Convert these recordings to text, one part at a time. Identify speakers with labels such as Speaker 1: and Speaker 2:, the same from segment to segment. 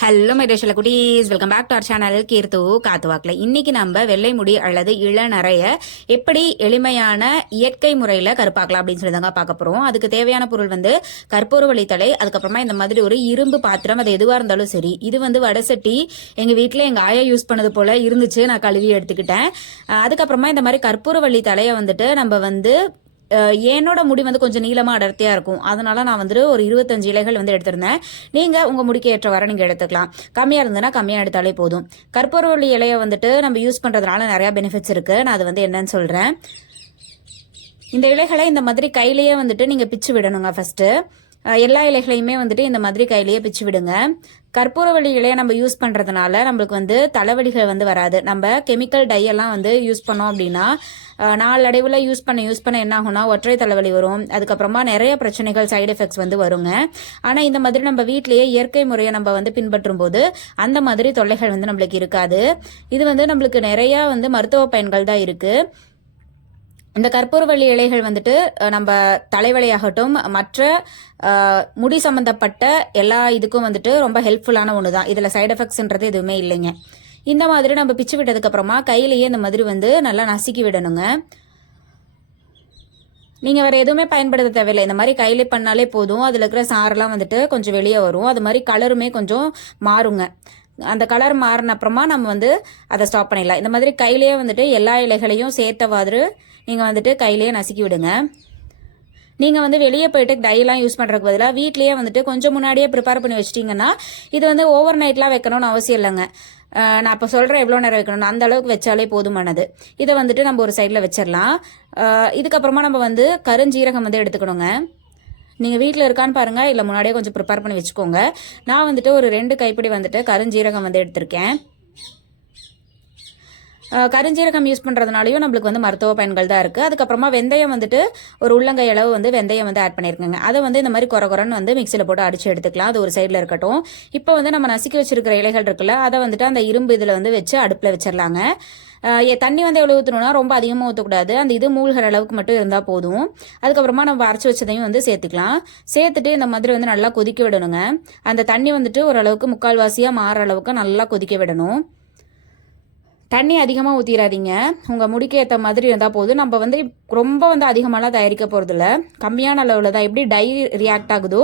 Speaker 1: hello மைரேஷல குட்டீஸ் welcome back to our channel கீர்த்து வாக்கில் இன்னைக்கு நம்ம வெள்ளை முடி அல்லது இள நிறைய எப்படி எளிமையான இயற்கை முறையில் கருப்பாக்கலாம் அப்படின்னு சொல்லி தாங்க பார்க்க போகிறோம் அதுக்கு தேவையான பொருள் வந்து கற்பூரவள்ளி தலை அதுக்கப்புறமா இந்த மாதிரி ஒரு இரும்பு பாத்திரம் அது எதுவாக இருந்தாலும் சரி இது வந்து வடசட்டி எங்கள் வீட்டில் எங்கள் ஆயா யூஸ் பண்ணது போல் இருந்துச்சு நான் கழுவி எடுத்துக்கிட்டேன் அதுக்கப்புறமா இந்த மாதிரி கற்பூரவள்ளி தலையை வந்துட்டு நம்ம வந்து என்னோட முடி வந்து கொஞ்சம் நீளமாக அடர்த்தியாக இருக்கும் அதனால் நான் வந்துட்டு ஒரு இருபத்தஞ்சு இலைகள் வந்து எடுத்திருந்தேன் நீங்கள் உங்கள் முடிக்கு ஏற்ற வர நீங்கள் எடுத்துக்கலாம் கம்மியாக இருந்ததுன்னா கம்மியாக எடுத்தாலே போதும் கற்பூரவள்ளி இலையை வந்துட்டு நம்ம யூஸ் பண்ணுறதுனால நிறையா பெனிஃபிட்ஸ் இருக்குது நான் அது வந்து என்னன்னு சொல்கிறேன் இந்த இலைகளை இந்த மாதிரி கையிலேயே வந்துட்டு நீங்கள் பிச்சு விடணுங்க ஃபஸ்ட்டு எல்லா இலைகளையுமே வந்துட்டு இந்த மாதிரி கையிலேயே பிச்சு விடுங்க கற்பூர இலையை நம்ம யூஸ் பண்ணுறதுனால நம்மளுக்கு வந்து தலைவலிகள் வந்து வராது நம்ம கெமிக்கல் டை எல்லாம் வந்து யூஸ் பண்ணோம் அப்படின்னா நாளடைவில் யூஸ் பண்ண யூஸ் பண்ண என்ன ஆகும்னா ஒற்றை தலைவலி வரும் அதுக்கப்புறமா நிறைய பிரச்சனைகள் சைடு எஃபெக்ட்ஸ் வந்து வருங்க ஆனால் இந்த மாதிரி நம்ம வீட்லேயே இயற்கை முறையை நம்ம வந்து பின்பற்றும் போது அந்த மாதிரி தொல்லைகள் வந்து நம்மளுக்கு இருக்காது இது வந்து நம்மளுக்கு நிறையா வந்து மருத்துவ பயன்கள் தான் இருக்குது இந்த கற்பூரவள்ளி இலைகள் வந்துட்டு நம்ம தலைவலையாகட்டும் மற்ற முடி சம்மந்தப்பட்ட எல்லா இதுக்கும் வந்துட்டு ரொம்ப ஹெல்ப்ஃபுல்லான ஒன்று தான் இதில் சைட் எஃபெக்ட்ஸ்ன்றது எதுவுமே இல்லைங்க இந்த மாதிரி நம்ம பிச்சு விட்டதுக்கப்புறமா கையிலேயே இந்த மாதிரி வந்து நல்லா நசுக்கி விடணுங்க நீங்கள் வேறு எதுவுமே பயன்படுத்த தேவையில்லை இந்த மாதிரி கையிலே பண்ணாலே போதும் அதில் இருக்கிற சாரெல்லாம் வந்துட்டு கொஞ்சம் வெளியே வரும் அது மாதிரி கலருமே கொஞ்சம் மாறுங்க அந்த கலர் மாறின அப்புறமா நம்ம வந்து அதை ஸ்டாப் பண்ணிடலாம் இந்த மாதிரி கையிலேயே வந்துட்டு எல்லா இலைகளையும் சேர்த்த மாதிரி நீங்கள் வந்துட்டு கையிலேயே நசுக்கி விடுங்க நீங்கள் வந்து வெளியே போயிட்டு டைலாம் யூஸ் பண்ணுறதுக்கு பதிலாக வீட்லேயே வந்துட்டு கொஞ்சம் முன்னாடியே ப்ரிப்பேர் பண்ணி வச்சிட்டிங்கன்னா இது வந்து ஓவர் நைட்லாம் வைக்கணும்னு அவசியம் இல்லைங்க நான் அப்போ சொல்கிறேன் எவ்வளோ நேரம் வைக்கணும்னு அந்த அளவுக்கு வச்சாலே போதுமானது இதை வந்துட்டு நம்ம ஒரு சைடில் வச்சிடலாம் இதுக்கப்புறமா நம்ம வந்து கருஞ்சீரகம் வந்து எடுத்துக்கணுங்க நீங்கள் வீட்டில் இருக்கான்னு பாருங்கள் இல்லை முன்னாடியே கொஞ்சம் ப்ரிப்பேர் பண்ணி வச்சுக்கோங்க நான் வந்துட்டு ஒரு ரெண்டு கைப்பிடி வந்துட்டு கருஞ்சீரகம் வந்து எடுத்திருக்கேன் கருஞ்சீரகம் யூஸ் பண்ணுறதுனாலையும் நம்மளுக்கு வந்து மருத்துவ பயன்கள் தான் இருக்குது அதுக்கப்புறமா வெந்தயம் வந்துட்டு ஒரு உள்ளங்கை அளவு வந்து வெந்தயம் வந்து ஆட் பண்ணியிருக்கேங்க அதை வந்து இந்த மாதிரி குறை குறைன்னு வந்து மிக்சியில் போட்டு அடித்து எடுத்துக்கலாம் அது ஒரு சைடில் இருக்கட்டும் இப்போ வந்து நம்ம நசுக்கி வச்சிருக்கிற இலைகள் இருக்குல்ல அதை வந்துட்டு அந்த இரும்பு இதில் வந்து வச்சு அடுப்பில் வச்சிடலாங்க தண்ணி வந்து எவ்வளோ ஊற்றணும்னா ரொம்ப அதிகமாக ஊற்றக்கூடாது அந்த இது மூழ்கிற அளவுக்கு மட்டும் இருந்தால் போதும் அதுக்கப்புறமா நம்ம அரைச்சி வச்சதையும் வந்து சேர்த்துக்கலாம் சேர்த்துட்டு இந்த மாதிரி வந்து நல்லா கொதிக்க விடணுங்க அந்த தண்ணி வந்துட்டு ஓரளவுக்கு முக்கால்வாசியாக மாற அளவுக்கு நல்லா கொதிக்க விடணும் தண்ணி அதிகமாக ஊற்றிடாதீங்க உங்கள் முடிக்கு ஏற்ற மாதிரி இருந்தால் போதும் நம்ம வந்து ரொம்ப வந்து அதிகமாகலாம் தயாரிக்க போகிறதில்ல கம்மியான அளவில் தான் எப்படி டை ரியாக்ட் ஆகுதோ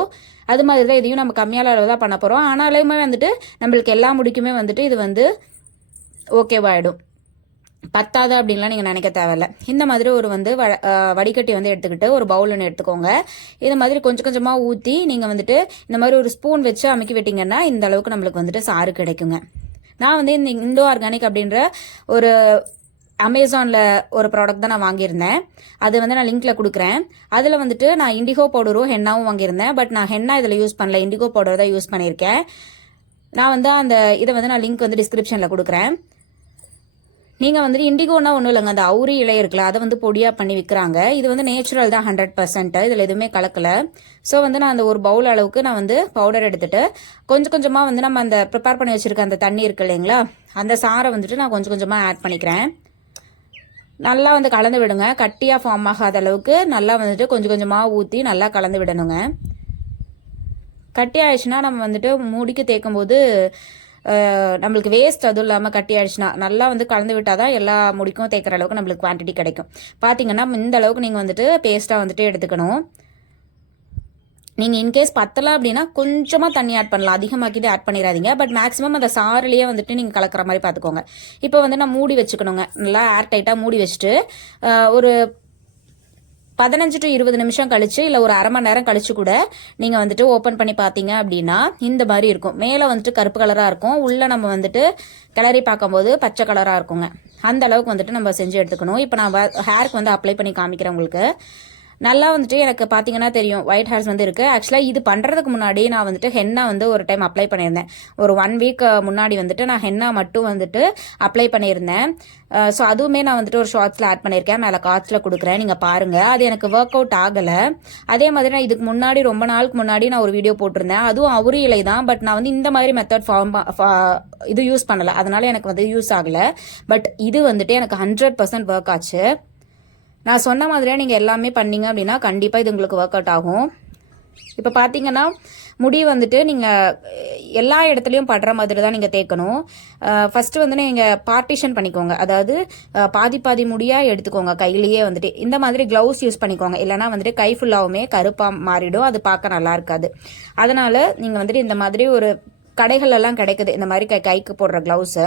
Speaker 1: அது மாதிரி தான் இதையும் நம்ம கம்மியான அளவில் தான் பண்ண போகிறோம் ஆனாலுமே வந்துட்டு நம்மளுக்கு எல்லா முடிக்குமே வந்துட்டு இது வந்து ஓகேவாயிடும் பத்தாது அப்படின்லாம் நீங்கள் நினைக்க தேவையில்ல இந்த மாதிரி ஒரு வந்து வ வடிகட்டி வந்து எடுத்துக்கிட்டு ஒரு பவுல் ஒன்று எடுத்துக்கோங்க இது மாதிரி கொஞ்சம் கொஞ்சமாக ஊற்றி நீங்கள் வந்துட்டு இந்த மாதிரி ஒரு ஸ்பூன் வச்சு அமுக்கி விட்டிங்கன்னா இந்த அளவுக்கு நம்மளுக்கு வந்துட்டு சாறு கிடைக்குங்க நான் வந்து இந்த இண்டோ ஆர்கானிக் அப்படின்ற ஒரு அமேசானில் ஒரு ப்ராடக்ட் தான் நான் வாங்கியிருந்தேன் அது வந்து நான் லிங்க்கில் கொடுக்குறேன் அதில் வந்துட்டு நான் இண்டிகோ பவுடரும் ஹென்னாவும் வாங்கியிருந்தேன் பட் நான் ஹென்னா இதில் யூஸ் பண்ணல இண்டிகோ பவுடர் தான் யூஸ் பண்ணியிருக்கேன் நான் வந்து அந்த இதை வந்து நான் லிங்க் வந்து டிஸ்கிரிப்ஷனில் கொடுக்குறேன் நீங்கள் வந்துட்டு இண்டிகோனா ஒன்றும் இல்லைங்க அந்த அவுரி இலை இருக்குல்ல அதை வந்து பொடியாக பண்ணி விற்கிறாங்க இது வந்து நேச்சுரல் தான் ஹண்ட்ரட் பர்சன்ட் இதில் எதுவுமே கலக்கலை ஸோ வந்து நான் அந்த ஒரு பவுல் அளவுக்கு நான் வந்து பவுடர் எடுத்துட்டு கொஞ்சம் கொஞ்சமாக வந்து நம்ம அந்த ப்ரிப்பேர் பண்ணி வச்சுருக்க அந்த தண்ணி இருக்கு இல்லைங்களா அந்த சாரை வந்துட்டு நான் கொஞ்சம் கொஞ்சமாக ஆட் பண்ணிக்கிறேன் நல்லா வந்து கலந்து விடுங்க கட்டியாக ஃபார்ம் ஆகாத அளவுக்கு நல்லா வந்துட்டு கொஞ்சம் கொஞ்சமாக ஊற்றி நல்லா கலந்து விடணுங்க கட்டி ஆயிடுச்சுன்னா நம்ம வந்துட்டு முடிக்கு தேய்க்கும் போது நம்மளுக்கு வேஸ்ட் அதுவும் இல்லாமல் கட்டி ஆயிடுச்சுன்னா நல்லா வந்து கலந்து விட்டால் தான் எல்லா முடிக்கும் தேய்க்கிற அளவுக்கு நம்மளுக்கு குவான்டிட்டி கிடைக்கும் பார்த்தீங்கன்னா இந்த அளவுக்கு நீங்கள் வந்துட்டு பேஸ்ட்டாக வந்துட்டு எடுத்துக்கணும் நீங்கள் இன்கேஸ் பத்தலை அப்படின்னா கொஞ்சமாக தண்ணி ஆட் பண்ணலாம் அதிகமாக்கிட்டு ஆட் பண்ணிடாதீங்க பட் மேக்ஸிமம் அந்த சாறுலேயே வந்துட்டு நீங்கள் கலக்கிற மாதிரி பார்த்துக்கோங்க இப்போ வந்து நான் மூடி வச்சுக்கணுங்க நல்லா ஏர் டைட்டாக மூடி வச்சுட்டு ஒரு பதினஞ்சு டு இருபது நிமிஷம் கழிச்சு இல்லை ஒரு அரை மணி நேரம் கழிச்சு கூட நீங்கள் வந்துட்டு ஓப்பன் பண்ணி பார்த்தீங்க அப்படின்னா இந்த மாதிரி இருக்கும் மேலே வந்துட்டு கருப்பு கலராக இருக்கும் உள்ளே நம்ம வந்துட்டு கிளறி பார்க்கும்போது பச்சை கலராக இருக்குங்க அந்த அளவுக்கு வந்துட்டு நம்ம செஞ்சு எடுத்துக்கணும் இப்போ நான் ஹேருக்கு வந்து அப்ளை பண்ணி காமிக்கிறேன் உங்களுக்கு நல்லா வந்துட்டு எனக்கு பார்த்தீங்கன்னா தெரியும் ஒயிட் ஹேர்ஸ் வந்து இருக்குது ஆக்சுவலாக இது பண்ணுறதுக்கு முன்னாடி நான் வந்துட்டு ஹென்னா வந்து ஒரு டைம் அப்ளை பண்ணியிருந்தேன் ஒரு ஒன் வீக் முன்னாடி வந்துட்டு நான் ஹென்னா மட்டும் வந்துட்டு அப்ளை பண்ணியிருந்தேன் ஸோ அதுவுமே நான் வந்துட்டு ஒரு ஷார்ட்ஸில் ஆட் பண்ணியிருக்கேன் மேலே காசில் கொடுக்குறேன் நீங்கள் பாருங்கள் அது எனக்கு ஒர்க் அவுட் ஆகலை அதே மாதிரி நான் இதுக்கு முன்னாடி ரொம்ப நாளுக்கு முன்னாடி நான் ஒரு வீடியோ போட்டிருந்தேன் அதுவும் அவரு இலை தான் பட் நான் வந்து இந்த மாதிரி மெத்தட் ஃபார்ம் இது யூஸ் பண்ணலை அதனால எனக்கு வந்து யூஸ் ஆகலை பட் இது வந்துட்டு எனக்கு ஹண்ட்ரட் பர்சன்ட் ஒர்க் ஆச்சு நான் சொன்ன மாதிரியே நீங்கள் எல்லாமே பண்ணிங்க அப்படின்னா கண்டிப்பாக இது உங்களுக்கு ஒர்க் அவுட் ஆகும் இப்போ பார்த்தீங்கன்னா முடி வந்துட்டு நீங்கள் எல்லா இடத்துலையும் படுற மாதிரி தான் நீங்கள் தேய்க்கணும் ஃபஸ்ட்டு வந்து நீங்கள் பார்ட்டிஷன் பண்ணிக்கோங்க அதாவது பாதி பாதி முடியாக எடுத்துக்கோங்க கையிலேயே வந்துட்டு இந்த மாதிரி க்ளவுஸ் யூஸ் பண்ணிக்கோங்க இல்லைனா வந்துட்டு கை ஃபுல்லாகவுமே கருப்பாக மாறிடும் அது பார்க்க நல்லா இருக்காது அதனால் நீங்கள் வந்துட்டு இந்த மாதிரி ஒரு கடைகளெல்லாம் கிடைக்குது இந்த மாதிரி கைக்கு போடுற க்ளவுஸை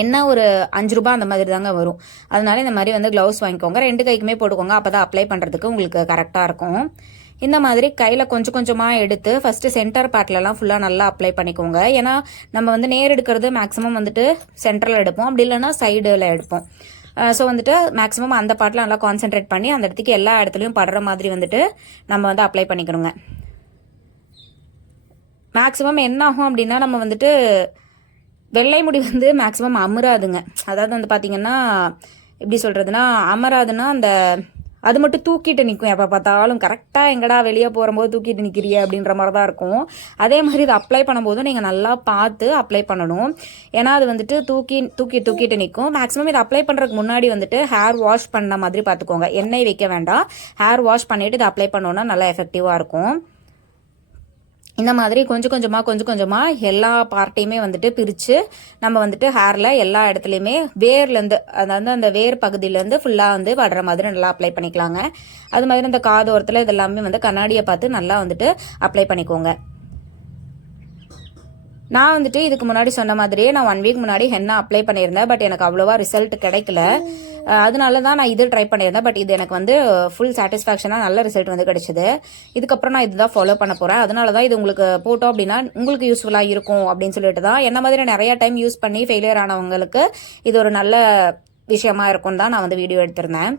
Speaker 1: என்ன ஒரு அஞ்சு ரூபா அந்த மாதிரி தாங்க வரும் அதனால இந்த மாதிரி வந்து க்ளவுஸ் வாங்கிக்கோங்க ரெண்டு கைக்குமே போட்டுக்கோங்க அப்போ தான் அப்ளை பண்ணுறதுக்கு உங்களுக்கு கரெக்டாக இருக்கும் இந்த மாதிரி கையில் கொஞ்சம் கொஞ்சமாக எடுத்து ஃபஸ்ட்டு சென்டர் பார்ட்லலாம் ஃபுல்லாக நல்லா அப்ளை பண்ணிக்கோங்க ஏன்னா நம்ம வந்து நேர் எடுக்கிறது மேக்ஸிமம் வந்துட்டு சென்டரில் எடுப்போம் அப்படி இல்லைன்னா சைடில் எடுப்போம் ஸோ வந்துட்டு மேக்ஸிமம் அந்த பாட்டில் நல்லா கான்சென்ட்ரேட் பண்ணி அந்த இடத்துக்கு எல்லா இடத்துலையும் படுற மாதிரி வந்துட்டு நம்ம வந்து அப்ளை பண்ணிக்கணுங்க மேக்ஸிமம் என்ன ஆகும் அப்படின்னா நம்ம வந்துட்டு வெள்ளை முடி வந்து மேக்ஸிமம் அமராதுங்க அதாவது வந்து பார்த்திங்கன்னா எப்படி சொல்கிறதுனா அமராதுன்னா அந்த அது மட்டும் தூக்கிட்டு நிற்கும் எப்போ பார்த்தாலும் கரெக்டாக எங்கடா வெளியே போகும்போது தூக்கிட்டு நிற்கிறிய அப்படின்ற மாதிரி தான் இருக்கும் அதே மாதிரி இது அப்ளை பண்ணும்போதும் நீங்கள் நல்லா பார்த்து அப்ளை பண்ணணும் ஏன்னா அது வந்துட்டு தூக்கி தூக்கி தூக்கிட்டு நிற்கும் மேக்ஸிமம் இது அப்ளை பண்ணுறதுக்கு முன்னாடி வந்துட்டு ஹேர் வாஷ் பண்ண மாதிரி பார்த்துக்கோங்க எண்ணெய் வைக்க வேண்டாம் ஹேர் வாஷ் பண்ணிவிட்டு இது அப்ளை பண்ணோன்னா நல்லா எஃபெக்டிவாக இருக்கும் இந்த மாதிரி கொஞ்சம் கொஞ்சமாக கொஞ்சம் கொஞ்சமாக எல்லா பார்ட்டையுமே வந்துட்டு பிரித்து நம்ம வந்துட்டு ஹேரில் எல்லா இடத்துலையுமே வேர்லேருந்து அதாவது அந்த வேர் பகுதியிலேருந்து ஃபுல்லாக வந்து வடுற மாதிரி நல்லா அப்ளை பண்ணிக்கலாங்க அது மாதிரி இந்த காதோரத்தில் இதெல்லாமே வந்து கண்ணாடியை பார்த்து நல்லா வந்துட்டு அப்ளை பண்ணிக்கோங்க நான் வந்துட்டு இதுக்கு முன்னாடி சொன்ன மாதிரியே நான் ஒன் வீக் முன்னாடி ஹென்னா அப்ளை பண்ணியிருந்தேன் பட் எனக்கு அவ்வளோவா ரிசல்ட் கிடைக்கல அதனால தான் நான் இது ட்ரை பண்ணியிருந்தேன் பட் இது எனக்கு வந்து ஃபுல் சாட்டிஸ்ஃபேக்ஷனாக நல்ல ரிசல்ட் வந்து கிடைச்சிது இதுக்கப்புறம் நான் இதுதான் ஃபாலோ பண்ண போகிறேன் அதனால தான் இது உங்களுக்கு போட்டோம் அப்படின்னா உங்களுக்கு யூஸ்ஃபுல்லாக இருக்கும் அப்படின்னு சொல்லிட்டு தான் என்ன மாதிரி நிறையா டைம் யூஸ் பண்ணி ஃபெயிலியர் ஆனவங்களுக்கு இது ஒரு நல்ல விஷயமா இருக்கும் தான் நான் வந்து வீடியோ எடுத்திருந்தேன்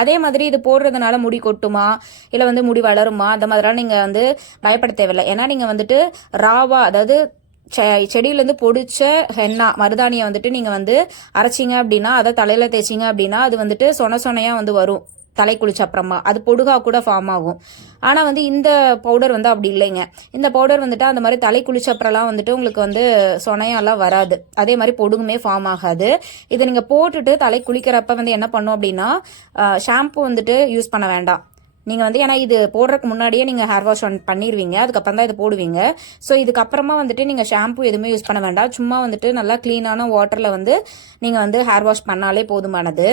Speaker 1: அதே மாதிரி இது போடுறதுனால முடி கொட்டுமா இல்லை வந்து முடி வளருமா அந்த மாதிரிலாம் நீங்கள் வந்து பயப்பட தேவையில்லை ஏன்னா நீங்கள் வந்துட்டு ராவா அதாவது செடியிலேருந்து பொடிச்ச ஹென்னா மருதாணியை வந்துட்டு நீங்கள் வந்து அரைச்சிங்க அப்படின்னா அதை தலையில் தேய்ச்சிங்க அப்படின்னா அது வந்துட்டு சொன சொனையாக வந்து வரும் தலை குளிச்ச அப்புறமா அது பொடுகா கூட ஃபார்ம் ஆகும் ஆனால் வந்து இந்த பவுடர் வந்து அப்படி இல்லைங்க இந்த பவுடர் வந்துட்டு அந்த மாதிரி தலை குளிச்ச அப்புறம்லாம் வந்துட்டு உங்களுக்கு வந்து சொனையெல்லாம் வராது அதே மாதிரி பொடுகுமே ஃபார்ம் ஆகாது இதை நீங்கள் போட்டுட்டு தலை குளிக்கிறப்ப வந்து என்ன பண்ணும் அப்படின்னா ஷாம்பு வந்துட்டு யூஸ் பண்ண வேண்டாம் நீங்கள் வந்து ஏன்னா இது போடுறதுக்கு முன்னாடியே நீங்கள் ஹேர் வாஷ் ஒன் பண்ணிடுவீங்க அதுக்கப்புறம் தான் இது போடுவீங்க ஸோ இதுக்கப்புறமா வந்துட்டு நீங்கள் ஷாம்பு எதுவுமே யூஸ் பண்ண வேண்டாம் சும்மா வந்துட்டு நல்லா க்ளீனான வாட்டரில் வந்து நீங்கள் வந்து ஹேர் வாஷ் பண்ணாலே போதுமானது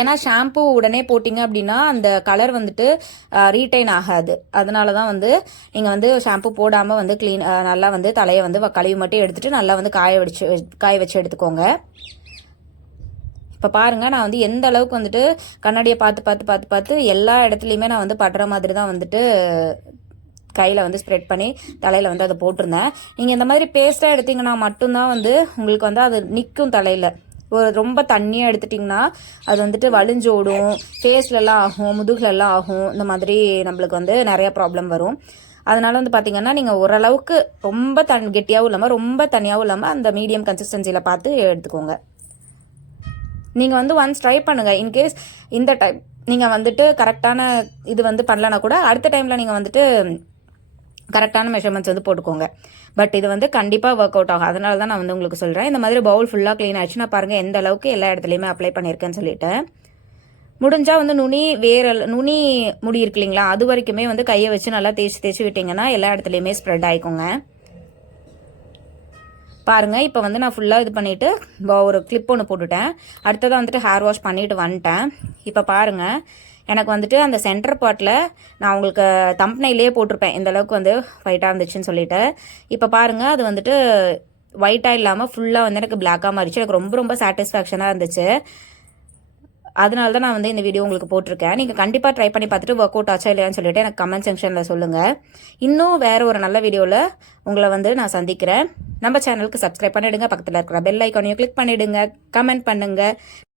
Speaker 1: ஏன்னா ஷாம்பு உடனே போட்டிங்க அப்படின்னா அந்த கலர் வந்துட்டு ரீட்டைன் ஆகாது அதனால தான் வந்து நீங்கள் வந்து ஷாம்பு போடாமல் வந்து க்ளீன் நல்லா வந்து தலையை வந்து கழுவி மட்டும் எடுத்துகிட்டு நல்லா வந்து காய வச்சு காய வச்சு எடுத்துக்கோங்க இப்போ பாருங்கள் நான் வந்து எந்த அளவுக்கு வந்துட்டு கண்ணாடியை பார்த்து பார்த்து பார்த்து பார்த்து எல்லா இடத்துலையுமே நான் வந்து படுற மாதிரி தான் வந்துட்டு கையில் வந்து ஸ்ப்ரெட் பண்ணி தலையில் வந்து அதை போட்டிருந்தேன் நீங்கள் இந்த மாதிரி பேஸ்ட்டாக எடுத்தீங்கன்னா மட்டும்தான் வந்து உங்களுக்கு வந்து அது நிற்கும் தலையில் ரொம்ப தண்ணியாக எடுத்துட்டிங்கன்னா அது வந்துட்டு வலிஞ்சோடும் ஃபேஸ்லலாம் ஆகும் முதுகுலலாம் ஆகும் இந்த மாதிரி நம்மளுக்கு வந்து நிறையா ப்ராப்ளம் வரும் அதனால் வந்து பார்த்திங்கன்னா நீங்கள் ஓரளவுக்கு ரொம்ப தன் கெட்டியாகவும் இல்லாமல் ரொம்ப தனியாகவும் இல்லாமல் அந்த மீடியம் கன்சிஸ்டன்சியில் பார்த்து எடுத்துக்கோங்க நீங்கள் வந்து ஒன்ஸ் ட்ரை பண்ணுங்கள் இன்கேஸ் இந்த டைம் நீங்கள் வந்துட்டு கரெக்டான இது வந்து பண்ணலன்னா கூட அடுத்த டைமில் நீங்கள் வந்துட்டு கரெக்டான மெஷர்மெண்ட்ஸ் வந்து போட்டுக்கோங்க பட் இது வந்து கண்டிப்பாக ஒர்க் அவுட் ஆகும் அதனால தான் நான் வந்து உங்களுக்கு சொல்கிறேன் இந்த மாதிரி பவுல் ஃபுல்லாக க்ளீன் ஆயிடுச்சுன்னா பாருங்கள் எந்த அளவுக்கு எல்லா இடத்துலையுமே அப்ளை பண்ணியிருக்கேன்னு சொல்லிட்டு முடிஞ்சால் வந்து நுனி வேற நுனி முடி இருக்கு இல்லைங்களா அது வரைக்குமே வந்து கையை வச்சு நல்லா தேய்ச்சி தேய்ச்சி விட்டிங்கன்னா எல்லா இடத்துலையுமே ஸ்ப்ரெட் ஆகிக்கோங்க பாருங்கள் இப்போ வந்து நான் ஃபுல்லாக இது பண்ணிவிட்டு ஒரு கிளிப் ஒன்று போட்டுட்டேன் அடுத்ததாக வந்துட்டு ஹேர் வாஷ் பண்ணிவிட்டு வந்துட்டேன் இப்போ பாருங்கள் எனக்கு வந்துட்டு அந்த சென்டர் பார்ட்டில் நான் உங்களுக்கு தம்பனையிலே போட்டிருப்பேன் இந்த அளவுக்கு வந்து ஒயிட்டாக இருந்துச்சுன்னு சொல்லிட்டு இப்போ பாருங்கள் அது வந்துட்டு ஒயிட்டாக இல்லாமல் ஃபுல்லாக வந்து எனக்கு பிளாக்காக மாறிச்சு எனக்கு ரொம்ப ரொம்ப சாட்டிஸ்ஃபேக்ஷனாக இருந்துச்சு அதனால தான் நான் வந்து இந்த வீடியோ உங்களுக்கு போட்டிருக்கேன் நீங்கள் கண்டிப்பாக ட்ரை பண்ணி பார்த்துட்டு ஒர்க் அவுட் ஆச்சா இல்லையான்னு சொல்லிட்டு எனக்கு கமெண்ட் செக்ஷனில் சொல்லுங்கள் இன்னும் வேறு ஒரு நல்ல வீடியோவில் உங்களை வந்து நான் சந்திக்கிறேன் நம்ம சேனலுக்கு சப்ஸ்கிரைப் பண்ணிவிடுங்க பக்கத்தில் இருக்கிற பெல் ஐக்கானையும் கிளிக் பண்ணிவிடுங்க கமெண்ட் பண்ணுங்கள்